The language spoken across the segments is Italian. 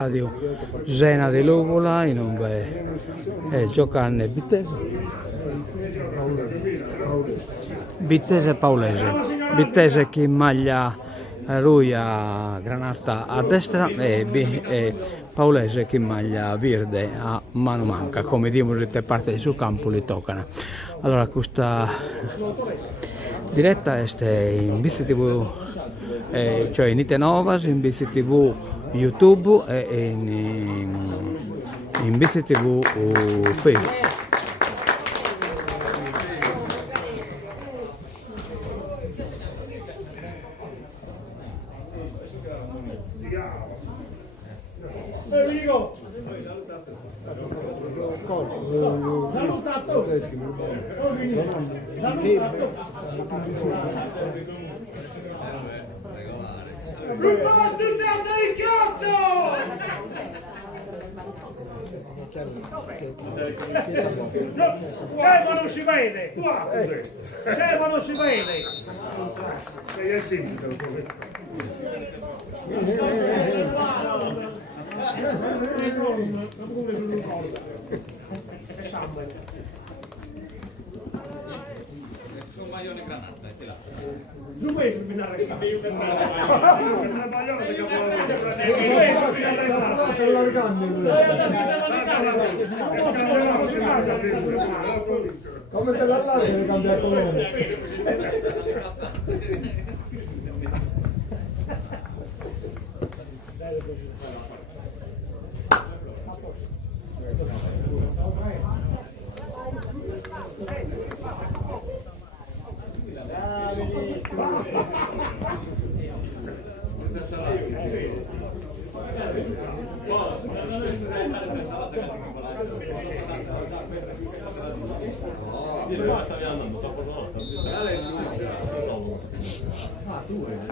Stadio Zena di Lugola in un giocane Bittese Paulese. Bittese che maglia Ruia Granata a destra e Paulese che maglia Virde a mano manca, come dimostrate parte sul campo li toccano. Allora questa diretta è in BC TV, cioè in Ite Novas, in BC TV YouTube e in BC TV Facebook. C'è ma non si vede! C'è ma non si vede! Sei il sindaco. Un maglione granata, ti là. Non vuoi terminare il campo? Come te l'all'aria hai cambiato nome?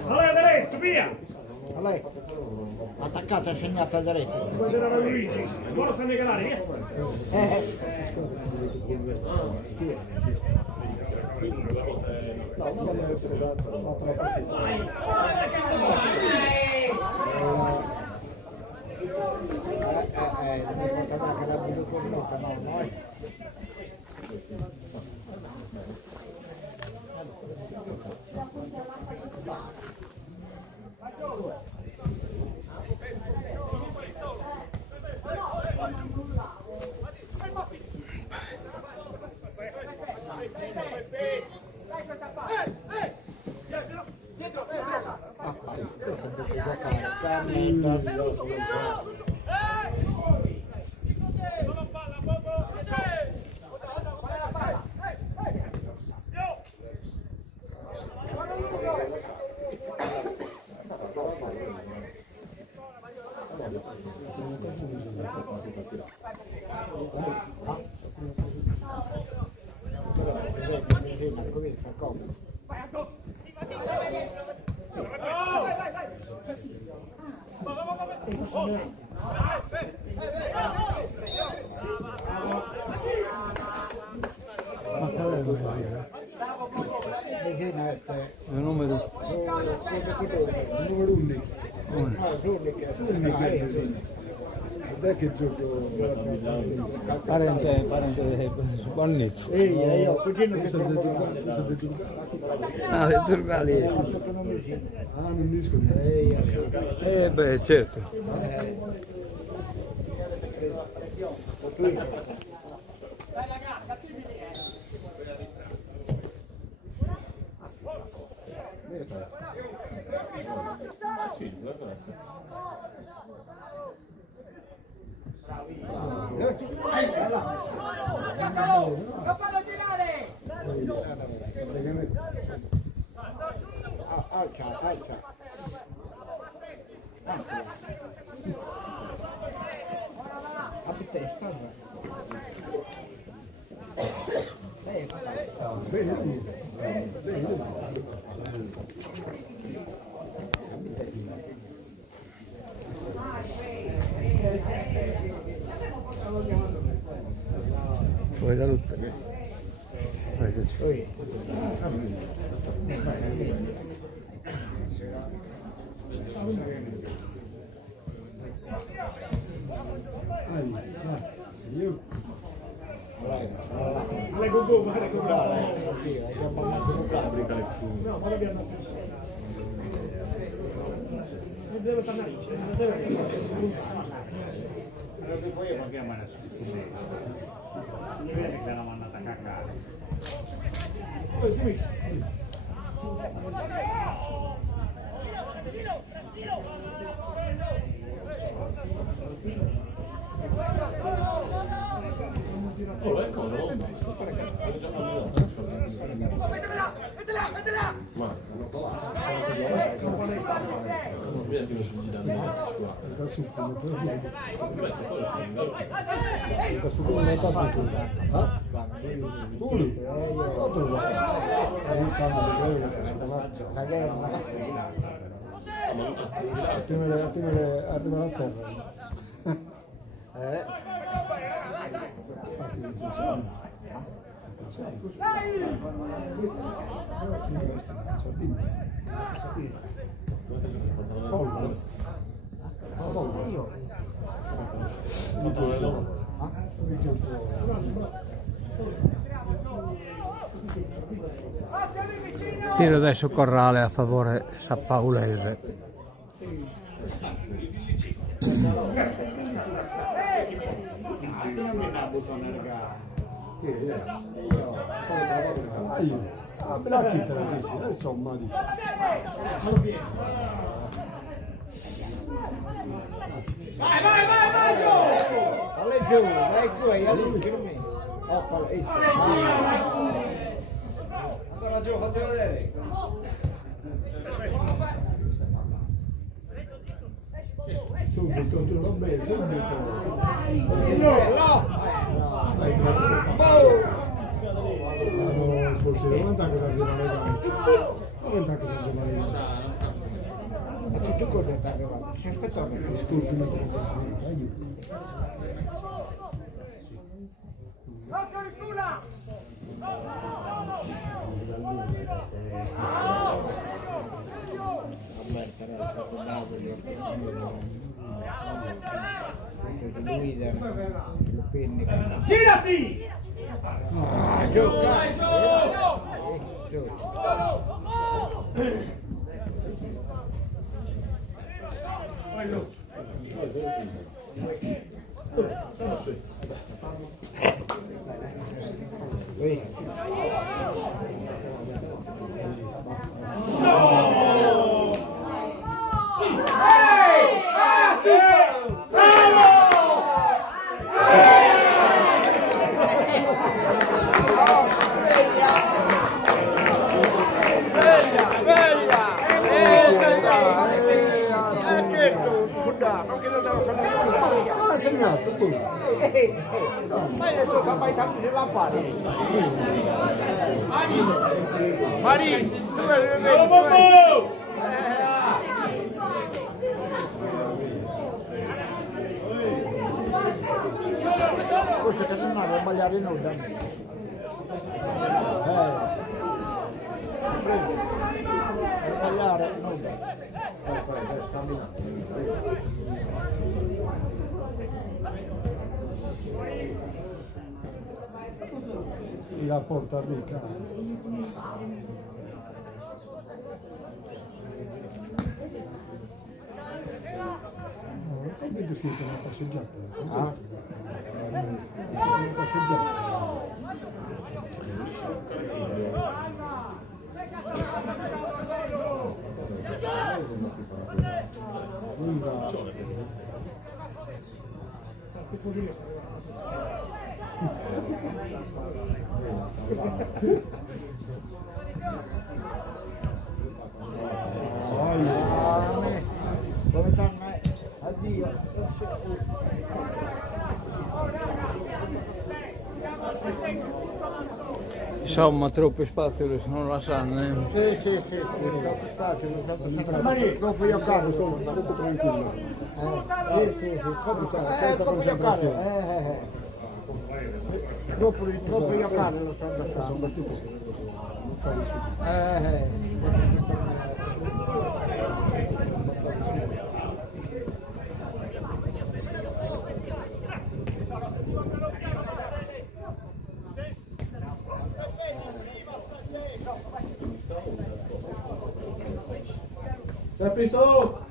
Allora, diretto, via! A lei? Attaccata e segnata diretto. Guarderà Luigi, ora stanno a calare, via! No, non l'ho trovato, ho fatto la partita. Non mi conta che la venuto di nota, no, noi. Il numero 11. Non è che gioco parente Bonnizzo. io, cugino che Ah, del Turgali. non disco. Beh, certo. Fallo girare! Alca. Abita in spalla. Vuoi da lotta? Vai, abbiamo mandato un fabbrica le No, ma l'abbiamo visto. Deve tornare, deve Allora poi io magari manda su diffusore. Mi vede che l'hanno mandata a cagare. Oh, ecco, no, arriva a terra. Tiro adesso Corrale a favore Sappaulese. Me la chitta la dici, insomma di. Vai giù, e all'ultimo me. Andava giù, fatti vedere. Subito, vabbè, subito. Forse non attacco da arrivare non attacco da arrivare ma tutto cosa sta arrivando sempre torna scordi una aiuto girati! ha segnato tu Ma io tocca mai tanto di lampare. Mari, tu forse che non ha sbagliato nulla sbagliare nulla la porta Rica come scritto una passeggiata una passeggiata come stanno? Addio. Insomma, troppo spazio non la sanno. sì, troppo spazio, dopo io caro sono troppo tranquillo. Sì, senza concentrazione. Dopo io caro lo sono battuto. Capito?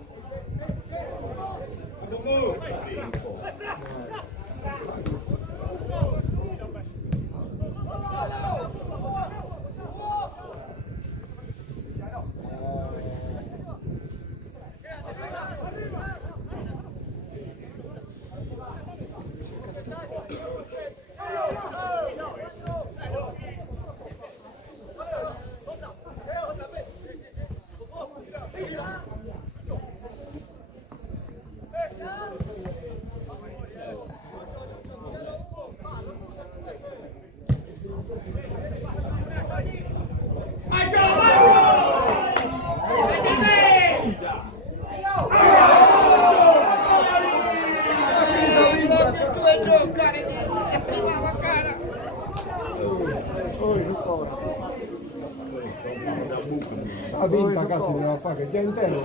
La vinta cazzo doveva fare che è già intero.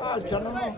Calcia, non è.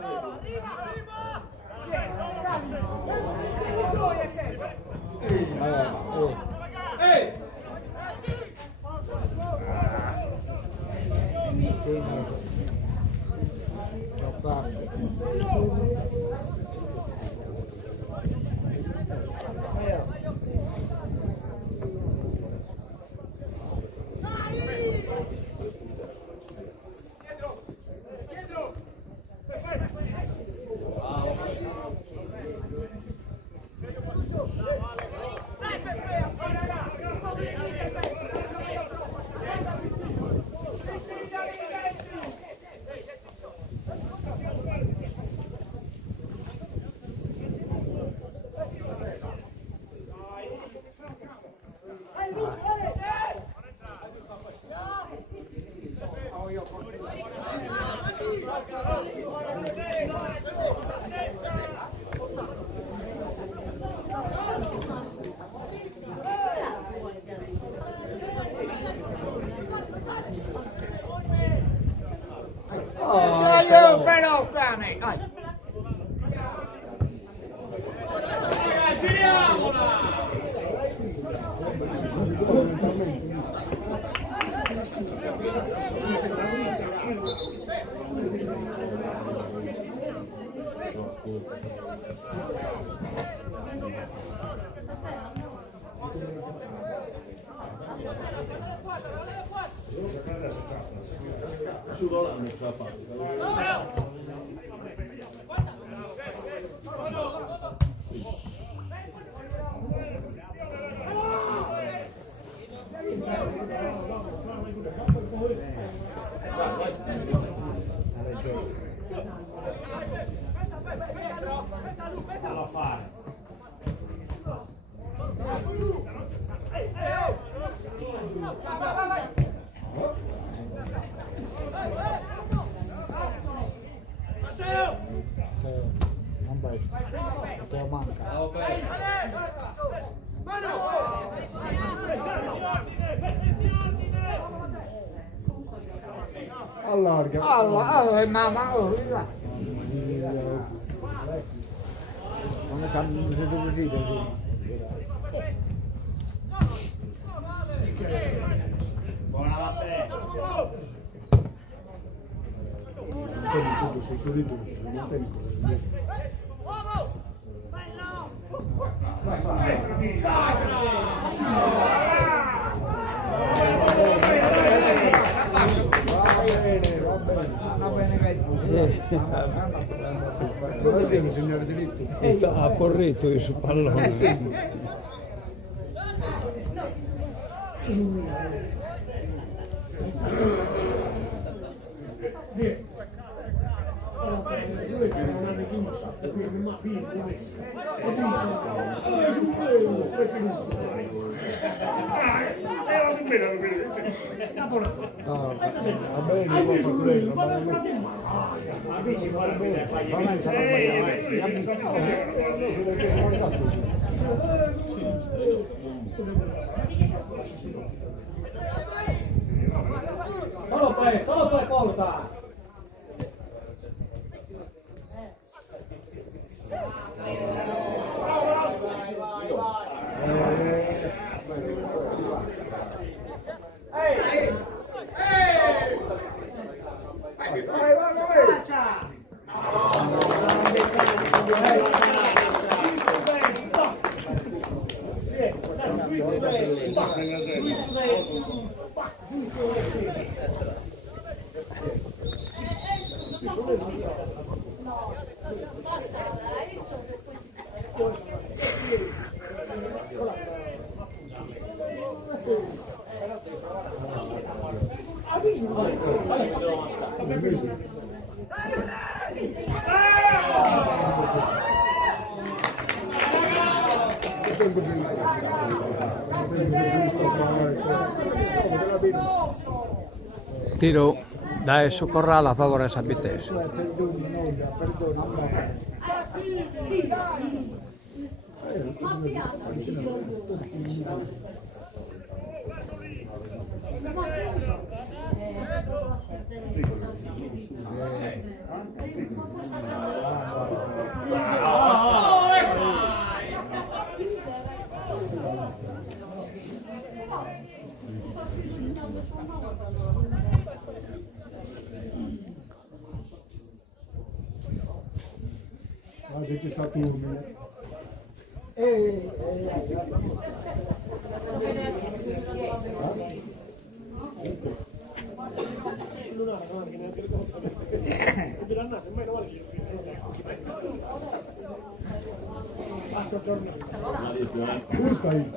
Però cane, dai. Non vai, te lo manca. Allarga. Mamma, oh, là. Non sanno se dove ridere. Buonanotte. Tutto sei solito, non te li Dove sei, signore diritto? Ha corretto il suo pallone. No, va bene, può fare quello, ma non Solo poi porta. Tiro da Esso Corrala a favore a Sabitese. Siete Saturno. Dove stai?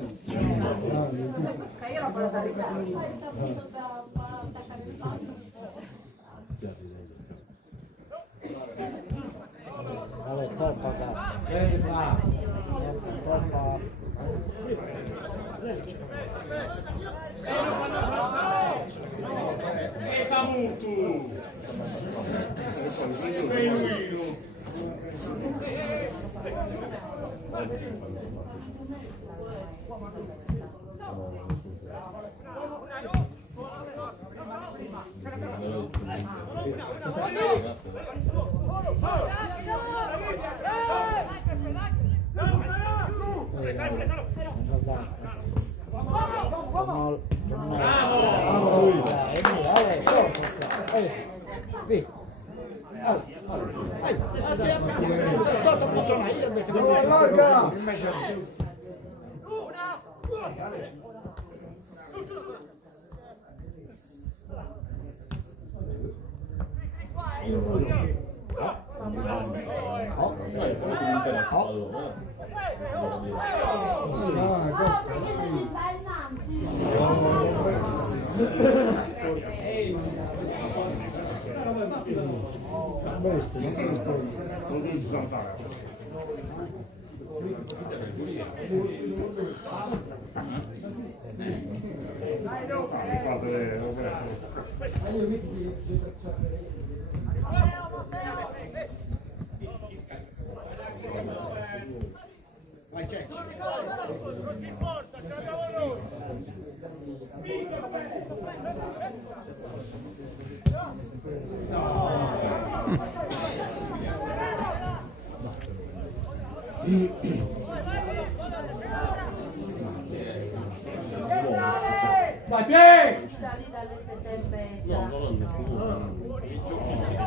Dai, Pier!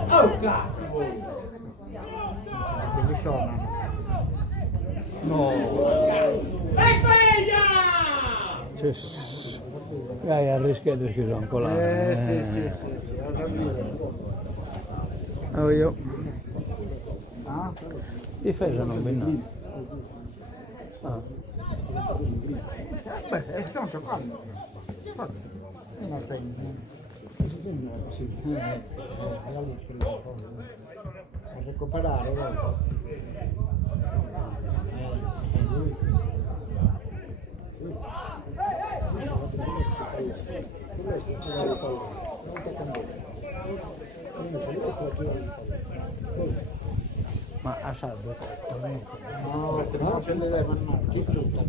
Oh, classico! Che suonano. Dai, arrischiate che sono ancora. Io. Difesa non binnato. Beh, stiamo giocando. Non penso. Sì, a recuperare. Ma a salvo? No, non ce le levano, di tutto.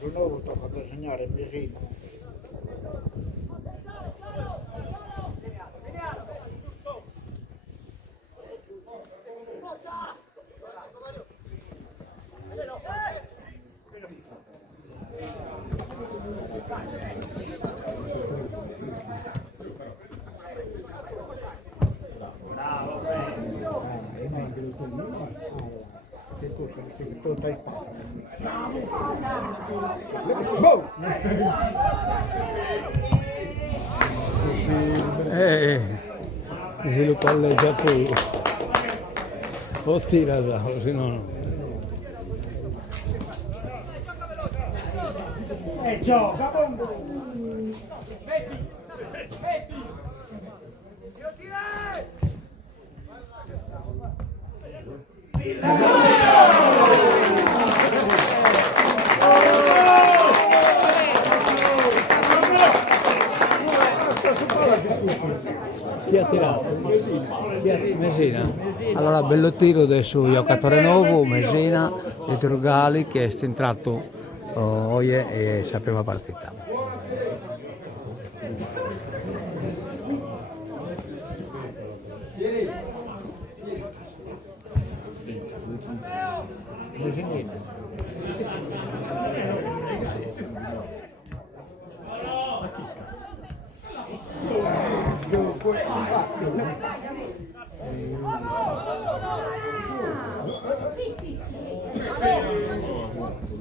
Non ho fatto segnare vicino. Che tu che tu stai boh! Se lo palleggia poi. O tira da, se no no. Gioca, bombo! Chi ha tirato? Mesina. Allora bello tiro adesso giocatore nuovo, Mesina, di Turgali che è entrato oggi e sapeva partita.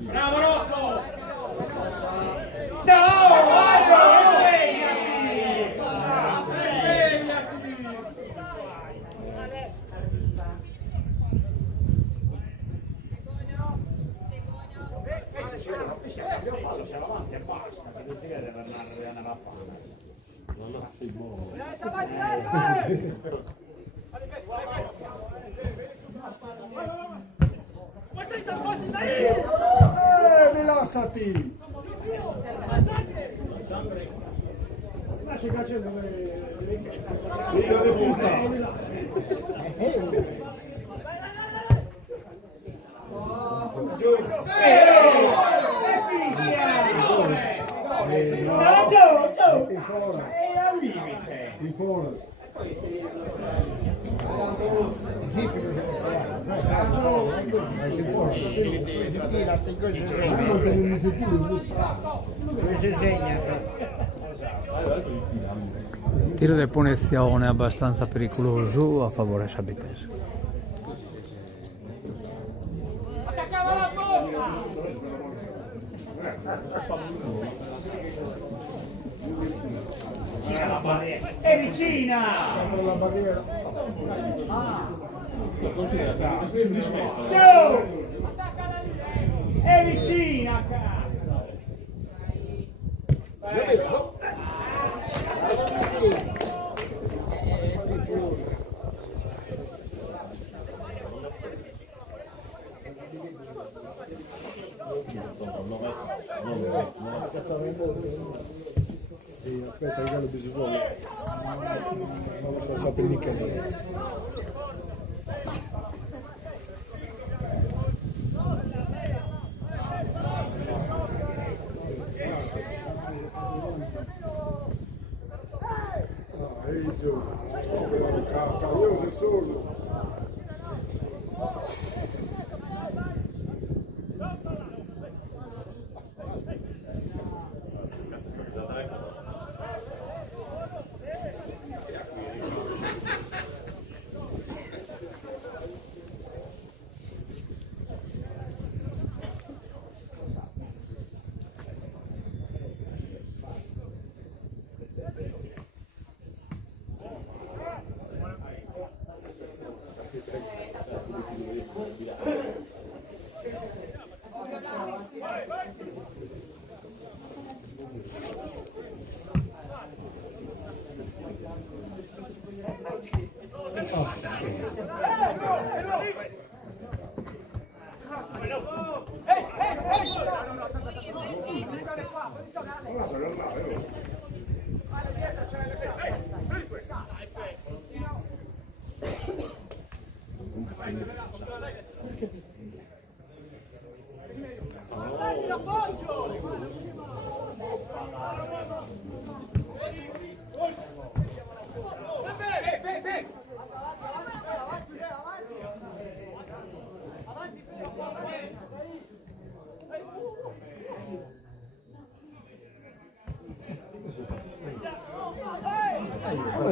Bravo Rocco! Avanti e basta, che non si vede per andare a fare. Rilassati! Lascia il cancello In fuori! Tiro di punizione abbastanza pericoloso a favore sabitese. È vicina! La barriera! Giù! È vicina, cazzo! Aspetta, il gallo si vuole. Non lo so, sapere mica lì. Ehi Gio, io da solo.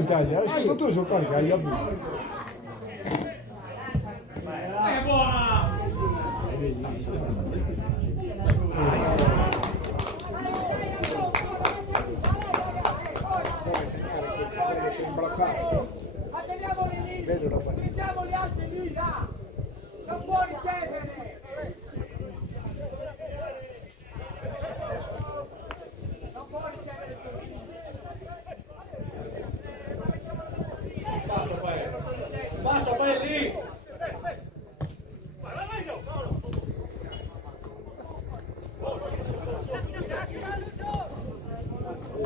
Dai, adesso tu giocare che hai avuto. Mettiamo gli altri lì, là! Non può ricevere! Non può ricevere Passa poi lì!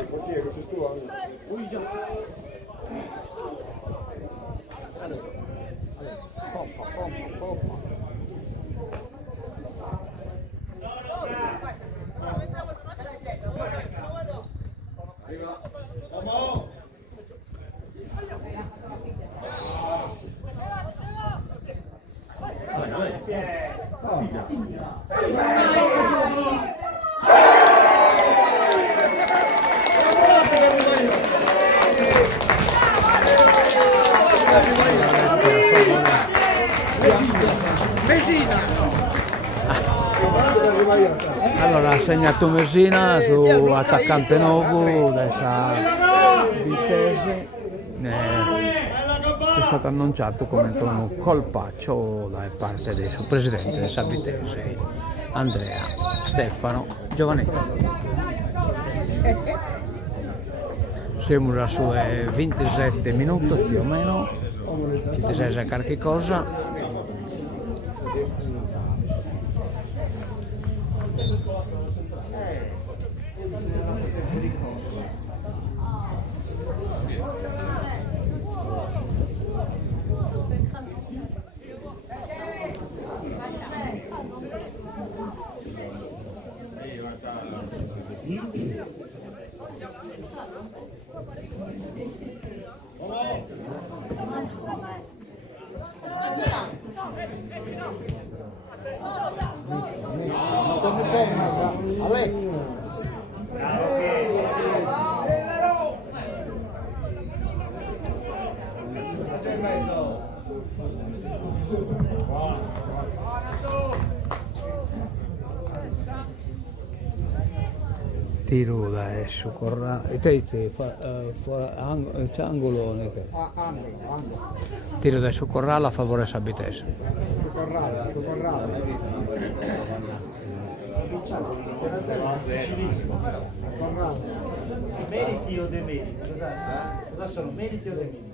Portiere, sei tu? Pompa. Allora ha segnato Messina su attaccante nuovo della Vitesse, è stato annunciato come un colpaccio da parte del suo presidente della Vitesse, Andrea Stefano Giovanetti. Siamo sui 27 minuti più o meno, 26 a qualche cosa. Tiro da su Corrale, c'è angolone che. Angolo. Tiro da su Corrale a favore Sabitese. Corrale. Meriti o demeriti? Cosa sono meriti o demeriti?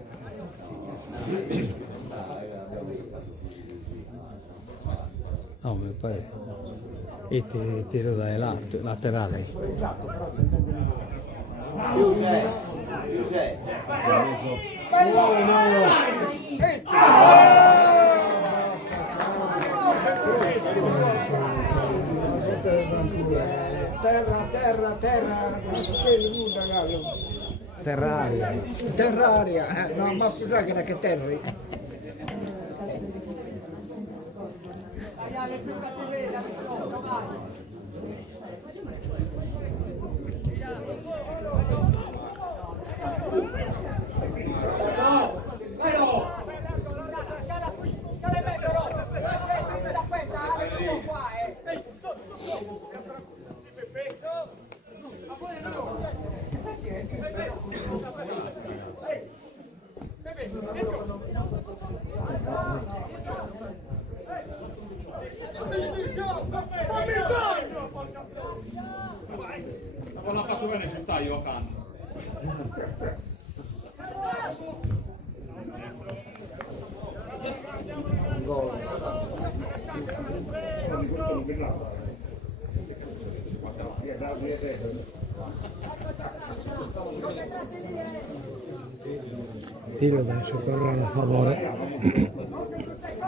No, mi pare. E tiro dai laterali. Terraria. Terraria, no, ma scusate che terri. Ma non ha fatto bene sul taglio a canno. Tiro da Corrale a favore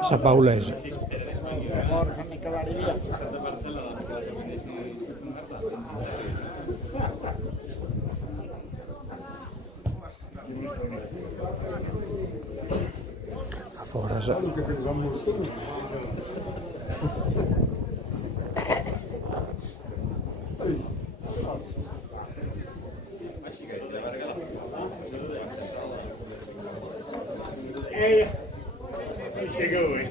Sapaulese. Fammi calare via. A favore Chi segue voi?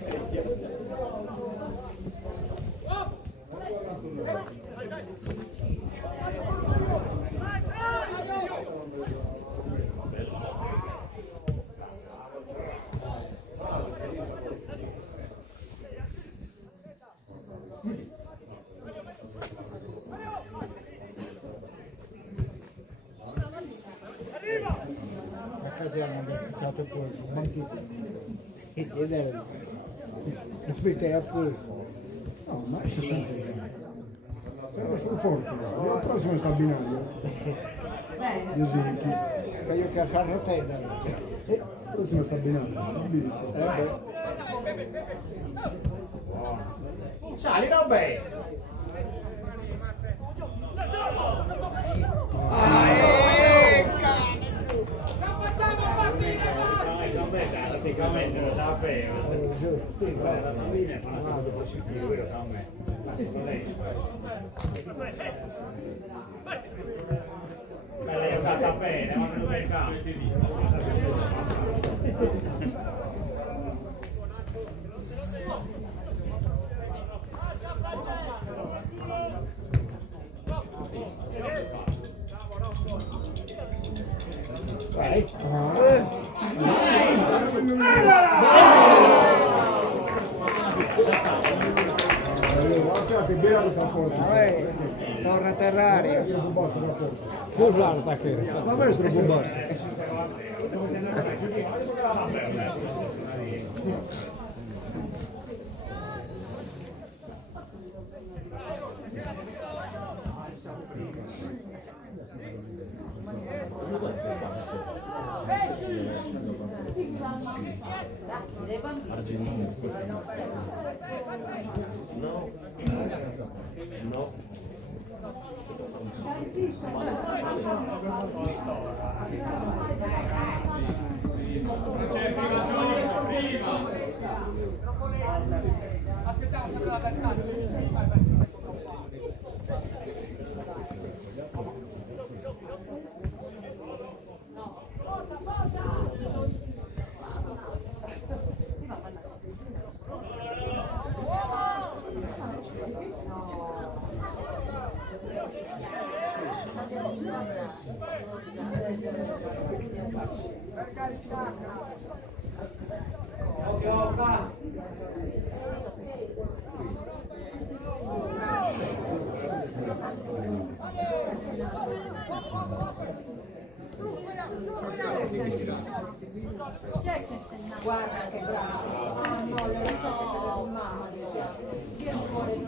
mangiato poi, un banchetto. Ed era aspetta a questo. No, ma si sente. Siamo sul forte, il prossimo sta a binario. Gli esempi. Che io che fare te. Il prossimo sta a binario, non visto. Sali, non bene. Praticamente lo sapevo. La bambina fa una cosa positiva, quello che a me. L'hai giocata bene, ma non è campo. Vai. Guardate bene questa porta. Torna terraria. Scusa, la maestra è bombasta. Guarda che bravo. Ah no, le ricette della mamma diceva. Io non vorrei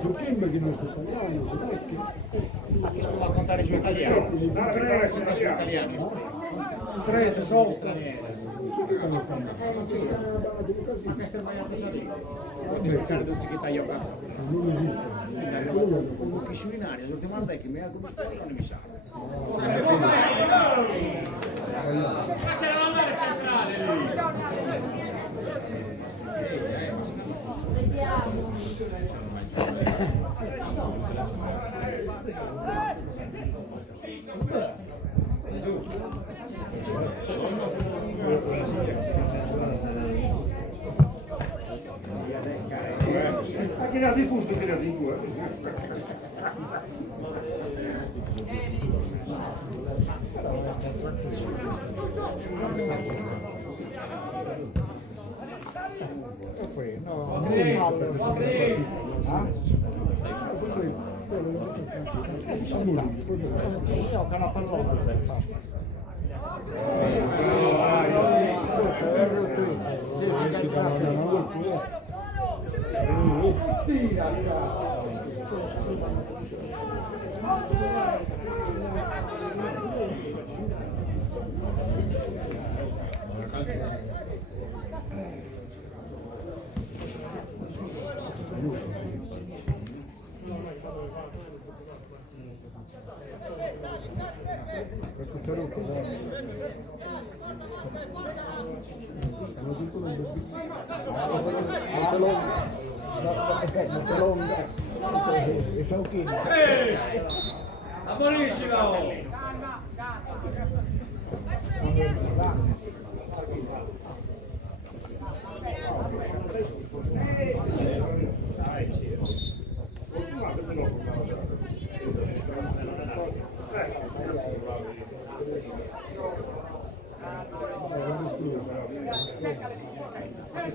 Su Kim che non sta italiano, si vecchi. Ma che sto a contare su italiano? Tre sono italiani. Tre se sono. Questo certo si che taglio canto. Non esiste. Come che su in aria, l'ultima volta che mi ha come non mi sa. C'era l'andare centrale lì. vediamo. Ma che era di fusto che era di due? Io ho una pallona per Pasqua. Tarucco, dai. Sono tutto un bambino. Ammoniscilo!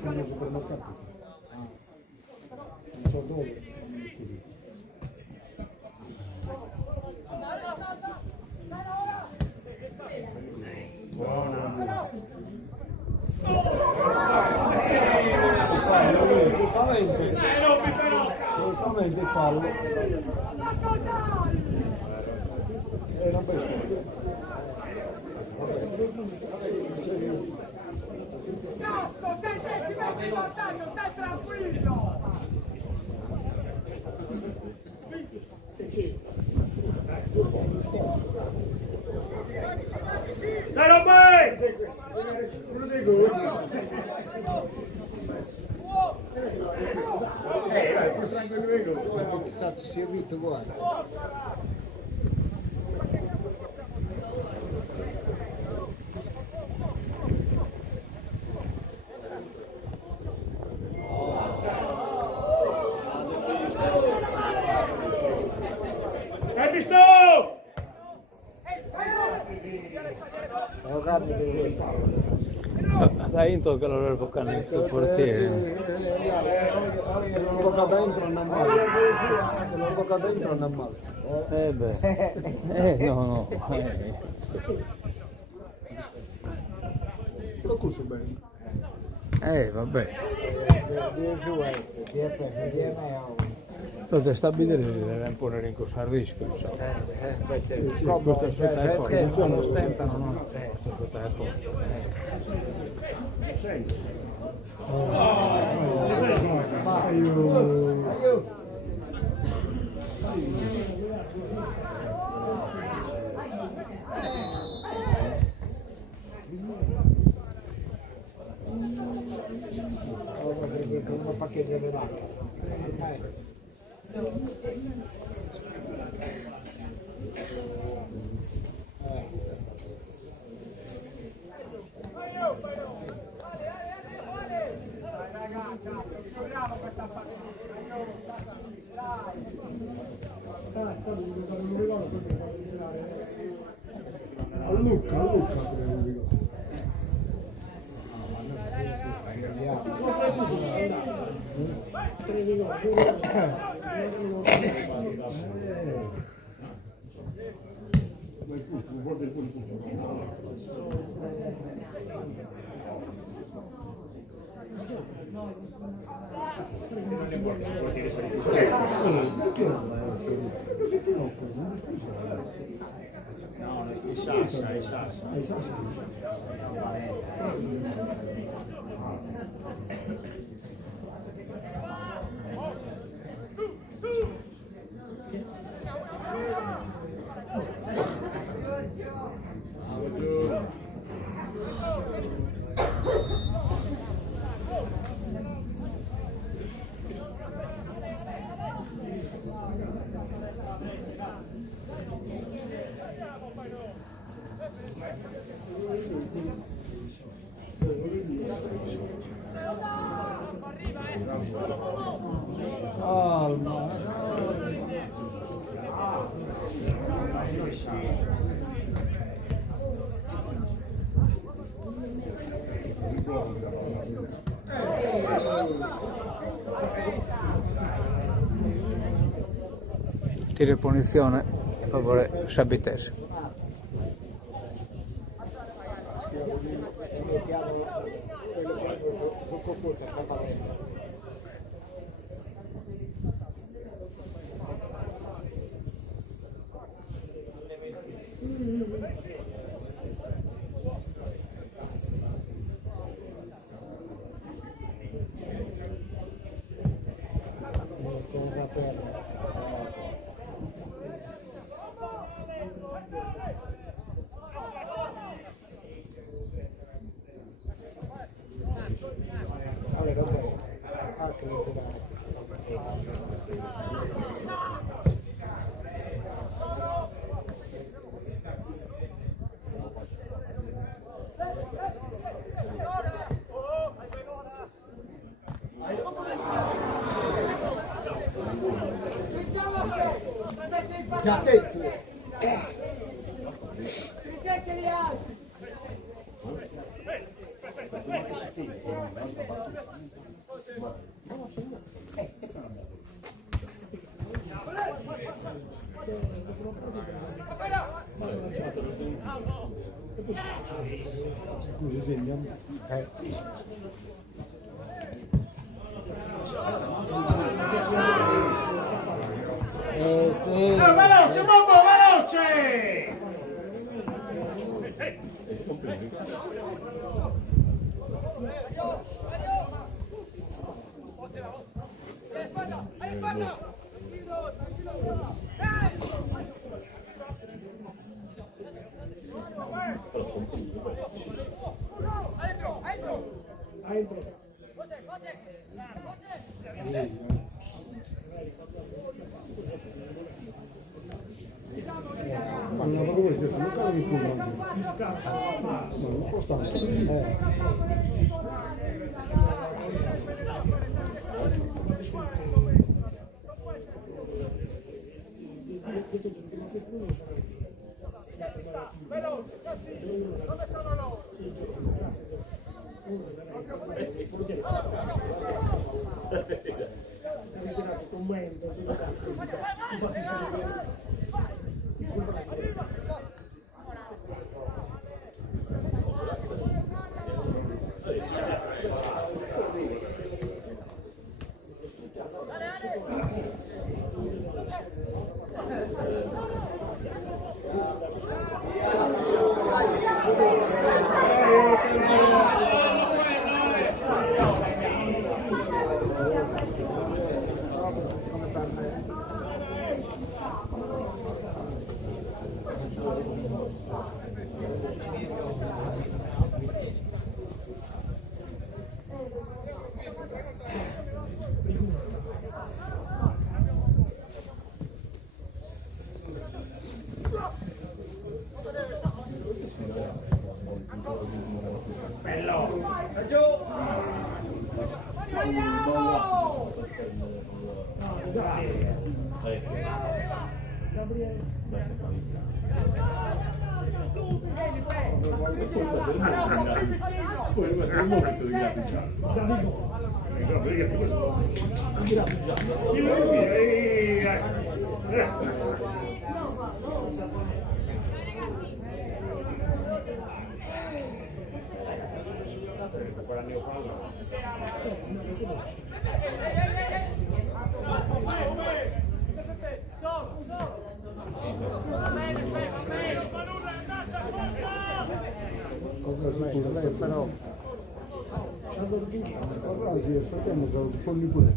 Sono al supermercato. Non so dove. Giustamente. Giustamente fallo. È una bestia. Stai tranquillo! Dai Robè! Stato servito, guarda. Hai visto? Dai, tocca l'ora vocale il portiere. Non tocca dentro andare male. Non tocca dentro andare male. Beh. No. Lo curso bene. Vabbè. Potete stabilire un po' un rincorso a rischio, insomma. Questa società è forte, non sono stentano, no? Questa società è forte. Un pacchetto di lacca. A Luca No, è Sasha. Tiro di punizione a favore Sabitese. Già detto. Scusi, segniamo. Veloce, Bobbo, veloce! Ma non avevo detto, non cavo di culo. No, non può stare. Poi questo è il momento di graficare. Però allora sì, aspettiamo che fondi pure.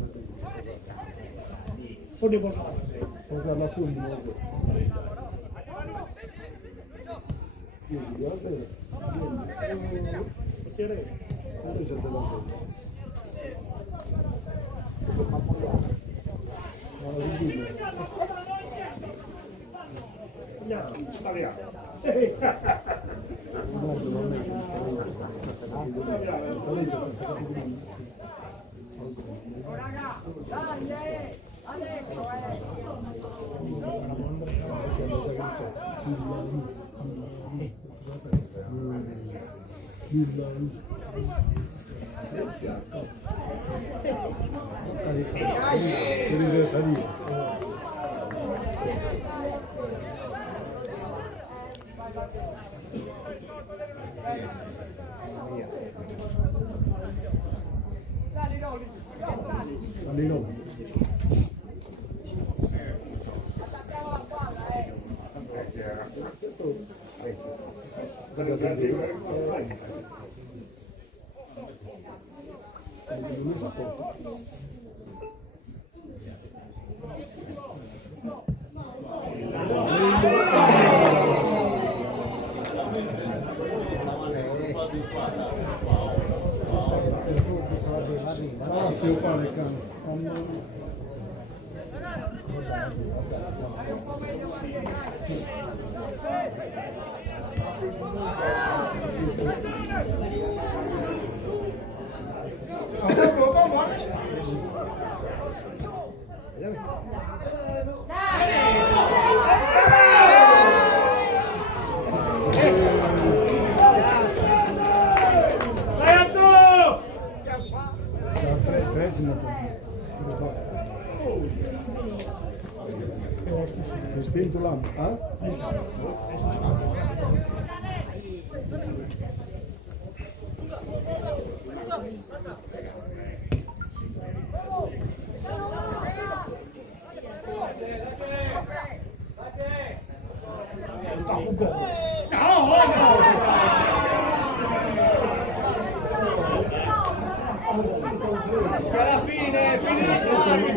Fondi posate. Posare la fondi, non so. Io si guarda e c'è stata la fondi. Andiamo, spariamo. Che stento là, eh?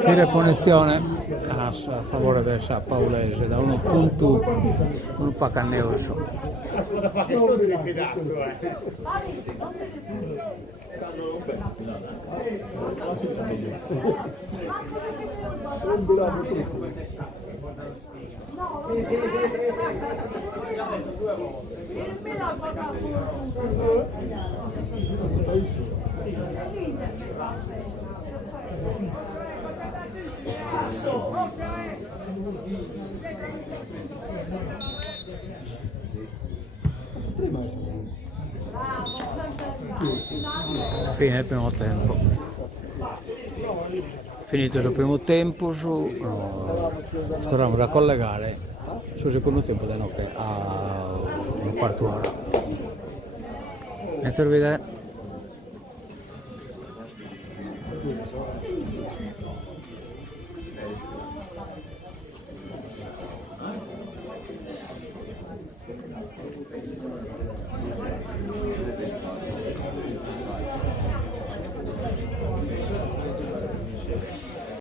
Tira punizione a favore del Paulese da uno punto un pacanneoso. Fine del primo tempo. Finito il primo tempo, torniamo a collegare sul secondo tempo da noi a un quarto d'ora. Mentre vedete